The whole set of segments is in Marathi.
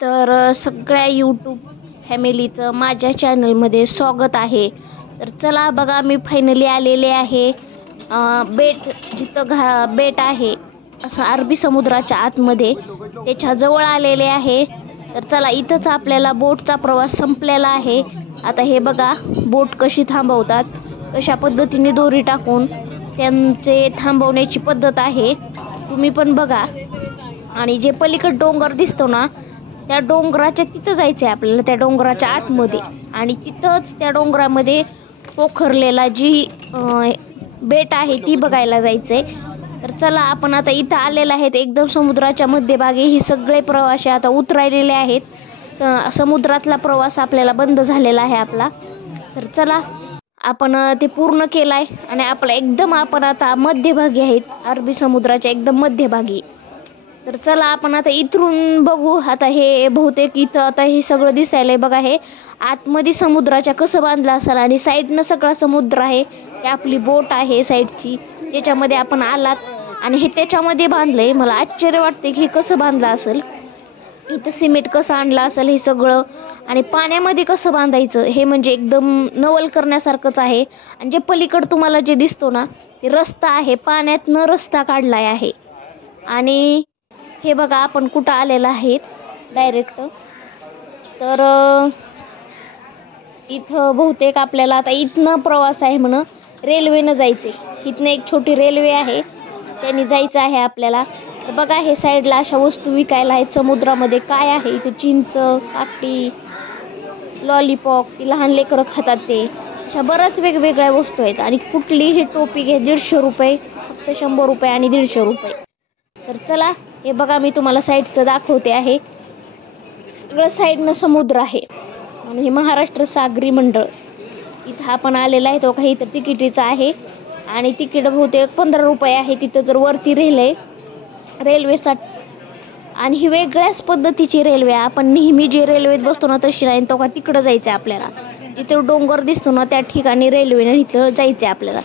तर सगळ्या यूट्यूब फॅमिलीचं माझ्या चॅनलमध्ये स्वागत आहे. तर चला बघा, मी फायनली आलेले आहे बेट जिथं बेट आहे असं अरबी समुद्राच्या आतमध्ये, त्याच्या जवळ आलेले आहे. तर चला, इथंच आपल्याला बोटचा प्रवास संपलेला आहे. आता हे बघा बोट कशी थांबवतात, कशा पद्धतीने दोरी टाकून त्यांचे थांबवण्याची पद्धत आहे. तुम्ही पण बघा. आणि जे पलीकडे डोंगर दिसतो ना, त्या डोंगराच्या तिथं जायचं आहे आपल्याला, त्या डोंगराच्या आतमध्ये. आणि तिथंच त्या डोंगरामध्ये पोखरलेला जी बेट आहे ती बघायला जायचं आहे. तर चला, आपण आता इथं आलेलं आहेत एकदम समुद्राच्या मध्यभागी. ही सगळे प्रवासी आता उतरायलेले आहेत. समुद्रातला प्रवास आपल्याला बंद झालेला आहे आपला. तर चला, आपण ते पूर्ण केलाय आणि आपण आता मध्यभागी आहेत, अरबी समुद्राच्या एकदम मध्यभागी. तर चला, आपण आता इथून बघू. आता हे बहुतेक इथं आता हे सगळं दिसायलंय बघा. हे आतमध्ये समुद्राच्या कसं बांधलं असेल आणि साईडनं सगळा समुद्र आहे. ही आपली बोट आहे साईडची, त्याच्यामध्ये आपण आलात आणि हे त्याच्यामध्ये बांधलंय. मला आश्चर्य वाटते की हे कसं बांधलं असेल, इथं सिमेंट कसं आणलं असेल हे सगळं, आणि पाण्यामध्ये कसं बांधायचं हे म्हणजे एकदम नवल करण्यासारखंच आहे. आणि जे पलीकडं तुम्हाला जे दिसतो ना, ते रस्ता आहे, पाण्यातनं रस्ता काढलाय आहे. आणि हे बघा आपण कुठं आलेलं आहेत डायरेक्ट. तर इथं बहुतेक आपल्याला आता इथनं प्रवास आहे म्हणून रेल्वेनं जायचे. इथनं एक छोटी रेल्वे आहे, त्यांनी जायचं आहे आपल्याला. तर बघा, हे साईडला अशा वस्तू विकायला आहेत. समुद्रामध्ये काय आहे इथं, चिंच, काकडी, लॉलीपॉप, ती लहान लेकरं खातात ते, अशा बऱ्याच वेगवेगळ्या वस्तू आहेत. आणि कुठलीही टोपी घे 150 रुपये, फक्त 100 रुपये आणि 150 रुपये. तर चला, हे बघा मी तुम्हाला साईडचं दाखवते आहे. सगळं साईडनं समुद्र आहे. आणि हे महाराष्ट्र सागरी मंडळ इथं आपण आलेला आहे. तो काही तर तिकिटीचा आहे आणि तिकीट बहुतेक 15 रुपये आहे. तिथं तर वरती रेल्वेसाठी. आणि ही वेगळ्याच पद्धतीची रेल्वे आहे. आपण नेहमी जे रेल्वेत बसतो ना तशी नाही, तो का तिकडं जायचं आहे आपल्याला. तिथं डोंगर दिसतो ना, त्या ठिकाणी रेल्वेनं इथं जायचं आहे आपल्याला.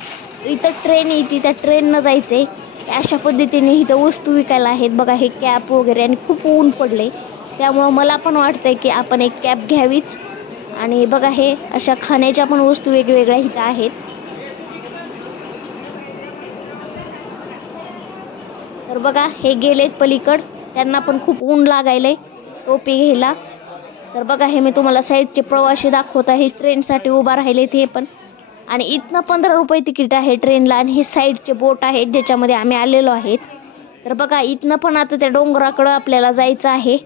इथं ट्रेन येते, त्या ट्रेननं जायचं आहे. अशा पद्धतीने इथं वस्तू विकायला आहेत बघा. हे कॅप वगैरे, आणि खूप ऊन पडले त्यामुळं मला पण वाटतंय की आपण एक कॅप घ्यावीच. आणि बघा, हे अशा खाण्याच्या पण वस्तू वेगवेगळ्या इथं आहेत. तर बघा, हे गेलेत पलीकड, त्यांना पण खूप ऊन लागायलंय टोपी घ्यायला. तर बघा, हे मी तुम्हाला साईडचे प्रवासी दाखवत आहे, ट्रेनसाठी उभा राहिले ते पण. आणि इथनं 15 रुपये तिकीट आहे ट्रेनला. आणि हे साईडचे बोट आहेत ज्याच्यामध्ये आम्ही आलेलो आहेत. तर बघा, इथनं पण आता त्या डोंगराकडं आपल्याला जायचं आहे.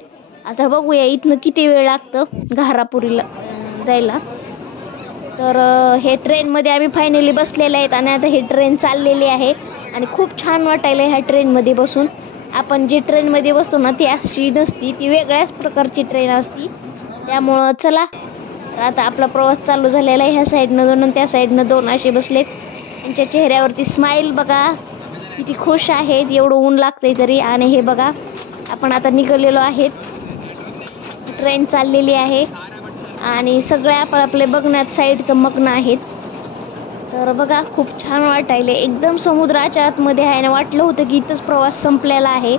आता बघूया इथनं किती वेळ लागतं घारापुरीला जायला. तर हे ट्रेनमध्ये आम्ही फायनली बसलेले आहेत आणि आता हे ट्रेन चाललेली आहे. आणि खूप छान वाटायला ह्या ट्रेनमध्ये बसून. आपण जी ट्रेनमध्ये बसतो ना ती अशी नसती, ती वेगळ्याच प्रकारची ट्रेन असती. त्यामुळं चला, आता आपला प्रवास चालू झालेला आहे. ह्या साईडनं 2 आणि त्या साईडनं 2 असे बसलेत. त्यांच्या चेहऱ्यावरती स्माईल बघा, किती खुश आहेत, एवढं ऊन लागतंय तरी. आणि हे बघा, आपण आता निघालेलो आहेत, ट्रेन चाललेली आहे आणि सगळे आपले बघण्यात साईडचं मग्न आहेत. तर बघा, खूप छान वाटायले एकदम समुद्राच्या आतमध्ये आहे. आणि वाटलं होतं की इथंच प्रवास संपलेला आहे.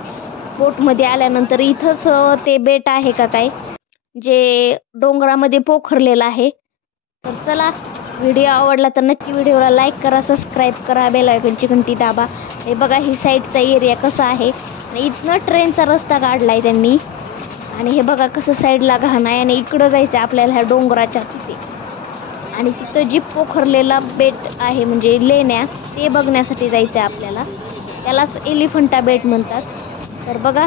बोटमध्ये आल्यानंतर इथंच ते बेट आहे का काय, जे डोंगरामध्ये पोखरलेलं आहे. तर चला, व्हिडिओ आवडला तर नक्की व्हिडिओला लाईक करा, सबस्क्राईब करा, बेल आयकॉनची घंटी दाबा. हे बघा, ही साईडचा एरिया कसा आहे आणि इथनं ट्रेनचा रस्ता काढलाय त्यांनी. आणि हे बघा कसं साईडला घाण आहे. आणि इकडं जायचं आपल्याला ह्या डोंगराच्या तिथे. आणि तिथं जी पोखरलेला बेट आहे म्हणजे लेण्या, ते बघण्यासाठी जायचं आहे आपल्याला. त्यालाच एलिफंटा बेट म्हणतात. तर बघा,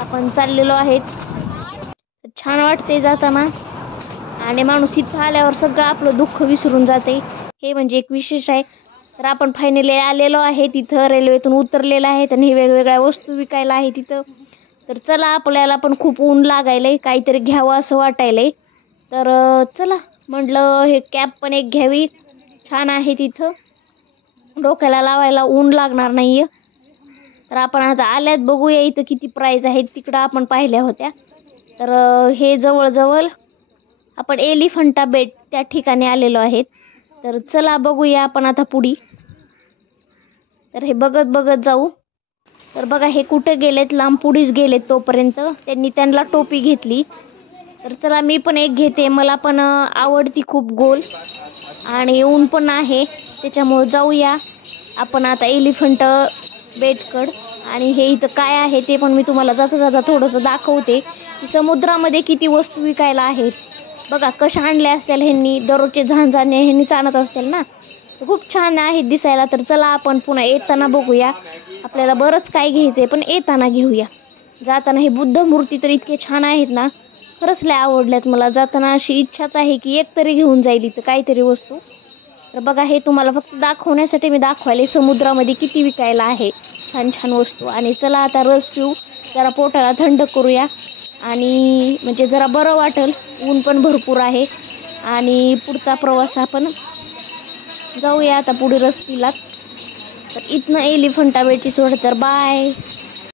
आपण चाललेलो आहेत. छान वाटते जाताना. आणि माणूस इथं आल्यावर सगळं आपलं दुःख विसरून जाते, हे म्हणजे एक विशेष आहे. तर आपण फायनली आलेलो आहे तिथं, रेल्वेतून उतरलेलं आहे आणि हे वेगवेगळ्या वस्तू विकायला आहे तिथं. तर चला, आपल्याला पण खूप ऊन लागायलंय, काहीतरी घ्यावं असं वाटायलंय. तर चला म्हटलं, हे कॅप पण एक घ्यावी, छान आहे तिथं, डोक्याला लावायला ऊन लागणार नाहीये. तर आपण आता आल्यात, बघूया इथं किती प्राईज आहेत. तिकडं आपण पाहिल्या होत्या. तर हे जवळजवळ आपण एलिफंटा बेट त्या ठिकाणी आलेलो आहेत. तर चला बघूया आपण आता पुढे. तर हे बघत बघत जाऊ. तर बघा हे कुठे गेलेत, लांब पुढेच गेलेत. तोपर्यंत त्यांना टोपी घेतली. तर चला मी पण एक घेते, मला पण आवडती खूप गोल. आणि ऊन पण आहे त्याच्यामुळे जाऊया आपण आता एलिफंट बेटकड. आणि हे इथं काय आहे ते पण मी तुम्हाला जाता जाता थोडंसं दाखवते की समुद्रामध्ये किती वस्तू विकायला आहेत. बघा कशा आणल्या असतील ह्यांनी, दररोजचे झांजाने ह्यांनी चालत असतील ना. खूप छान आहेत दिसायला. तर चला आपण पुन्हा येताना बघूया. आपल्याला बरंच काय घ्यायचंय पण येताना घेऊया. जाताना हे बुद्ध मूर्ती तर इतके छान आहेत ना, खरंच लय आवडल्यात मला. जाताना अशी इच्छाच आहे की एक तरी घेऊन जाईल इथं काहीतरी वस्तू. तर बघा हे तुम्हाला फक्त दाखवण्यासाठी मी दाखवायले समुद्रामध्ये किती विकायला आहे छान छान वस्तू. आणि चला आता रस पिऊ, जरा पोटाला थंड करूया आणि म्हणजे जरा बरं वाटेल. ऊन पण भरपूर आहे आणि पुढचा प्रवास आपण जाऊया आता पुढे रस्तीला. तर इथनं एलिफंटा बेटची सोड. तर बाय.